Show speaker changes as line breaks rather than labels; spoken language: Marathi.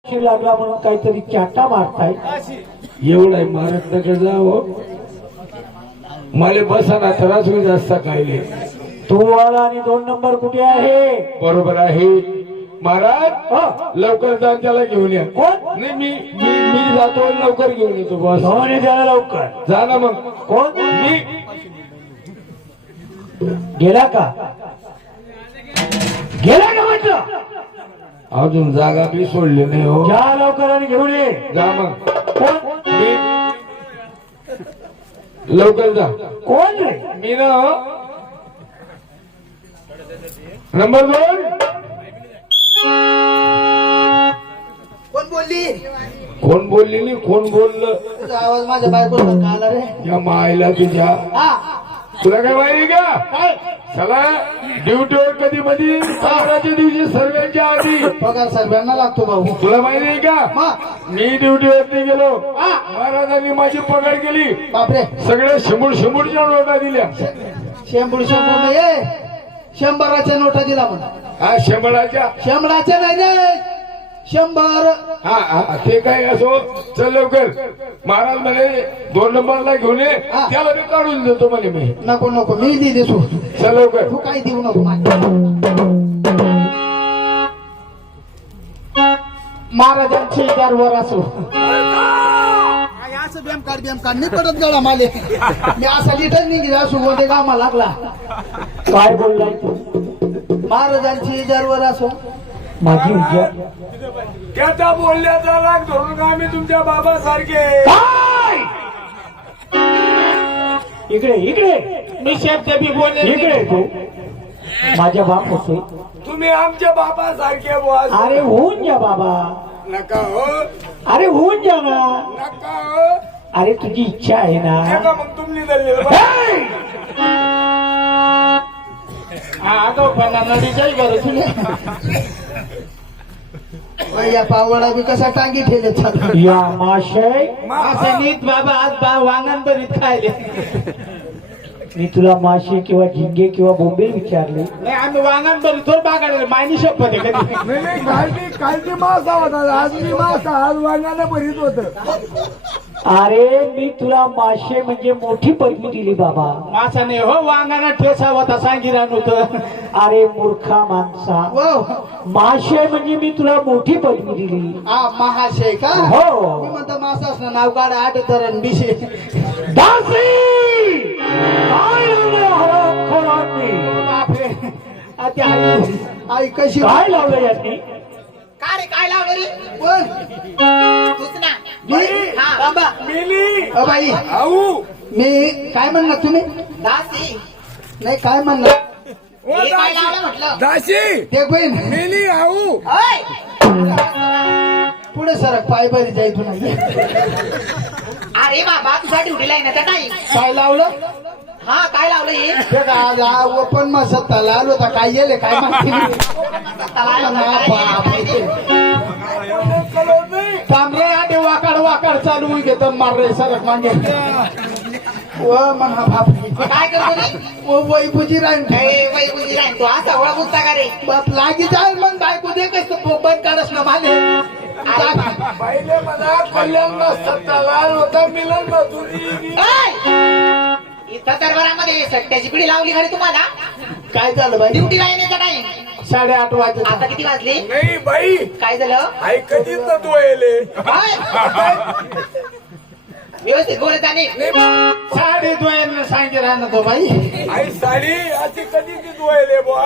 लागला म्हणून काहीतरी चाटा मारताय.
एवढा मारत नका जाओ. मला बसा ना त्रास होईल जास्त काय.
तू आला आणि 2 नंबर कुठे आहे?
बरोबर आहे महाराज. लवकर जा त्याला घेऊन या.
कोण?
नाही मी मी मी जातो लवकर घेऊन येतो बस.
धावणे द्यायला लवकर.
जा ना मग.
कोण?
मी.
गेला का? गेला का म्हटलं?
अजून जागा बी सोडली नाही हो.
जा लवकर आणि घेऊन ये.
जा मग.
कोण?
मी. लवकर जा.
कोण रे?
मी ना नंबर 2.
कोण बोलली?
कोण बोलली नाही कोण बोललं?
तुझा आवाज माझ्या बायकोला आला रे.
या मायला तुझ्या.
हा
तुला काय माहिती का?
काय
चला ड्युटीवर कधी मधी 15च्या दिवशी सर्वांच्या आधी
पगार सर्वांना लागतो भाऊ.
तुला माहिती आहे का?
मग
मी ड्युटीवरती गेलो. महाराजांनी माझी पगार केली.
बापरे
सगळ्या शिमुडच्या नोटा दिल्या.
शेंबूड शेंबूड ये 100च्या नोटा दिला म्हणा.
हा 100च्या.
100च्या नाही रे 100.
हा हा ते काय असो. चल लवकर. महाराज म्हणे 2 नंबरला घेऊन ये.
हा.
त्याला मी काढून देतो म्हणे मी.
नको नको मी दे तू
चल लवकर.
तू काही देऊ नको. महाराजांची दरवर असो. असं बेमकाड मी पडत गेला माले. मी असा लिटर निघिला असो कोणते कामा लागला.
काय बोललाय तू?
महाराजांची दरवर असो.
माझी विजय.
त्याचा बोलण्याचा राग धरून का आम्ही तुमच्या बाबासारखे.
इकडे इकडे.
मी शब्द बी बोलले
इकडे तू. माझ्या बाप होते.
तुम्ही आमच्या बाबासारखे बॉस.
अरे होऊन जा बाबा.
नका हो.
अरे होऊन जा ना.
नका हो.
अरे तुझी इच्छा आहे ना.
नका मग तुम्ही धरलेलं.
आगाऊपणा नडी जाई बरं तुला. या पावडा बी कसा टांगी ठेले चालू.
या माशय.
असं नीट बाबा आज वांगण बरीत खायले.
मी तुला मासे किंवा झिंगे किंवा बोंबील विचारले.
नाही आम्ही वांगण बरीत थोड बागाडले मायनी शपथ आहे कधी.
नाही कालची मासा होता. आज मी मासा आज वांगाने भरीत होत.
अरे मी तुला मासे म्हणजे मोठी पदवी दिली बाबा.
मासा नाही हो वांगाना ठेसा होता सांगितलं नव्हतं.
अरे मूर्खा माणसा. मासे म्हणजे मी तुला मोठी पदवी दिली.
हा महाशय का?
हो.
मी म्हणतो मासा असणं नाव काढ 8 धरण बिशे.
दासी काय लावलंय हरामखोरांनी?
बापरे आता आई आई कशी
काय लावलं यांनी?
का रे काय लावलं रे
कोण?
तूच ना.
मी बाबा
मिली.
बाई
आऊ.
मी काय म्हणणार तुम्ही?
दासी
नाही काय म्हणणार?
हे काय लावलं म्हटलं.
दाशी
ते बहीण
मिली. आऊ.
ओय
पुढे सरक पाय बरी जाई तुला.
अरे बाबा तुझा ड्युटीला आहे ना त्या टाईम.
काय लावलं?
हा काय लावलं हे.
ते का आज ओपन मा सत्ताला आलो होता काय येले काय माहिती नाही. तांबरे आटे वाकाड चालू घेत मार रे सरक मागे. व म्हणा बाप
काय करतो रे.
वही बुजी राहील
बाई बुजी राहील तू असा ओळख बुजता का रे.
बाप लागी जाईल मग बायको दे कसं बंद काढस ना माले.
पहिले मला कल्याण सत्ताला होता मिलन मजुरी.
इथं दरबारामध्ये सट्ट्याची पिढी लावली खरी तुम्हाला.
काय झालं बाई?
ड्युटीला येण्याचा टाईम
8:30 वाजले.
आता किती वाजले.
नाही बाई
काय झालं.
ऐकतीच ना तू येले.
व्यवस्थित बोलत आणि
2:30 सांगितलं ना तो बाई.
आई साडी अशी कधी तू येले बॉ.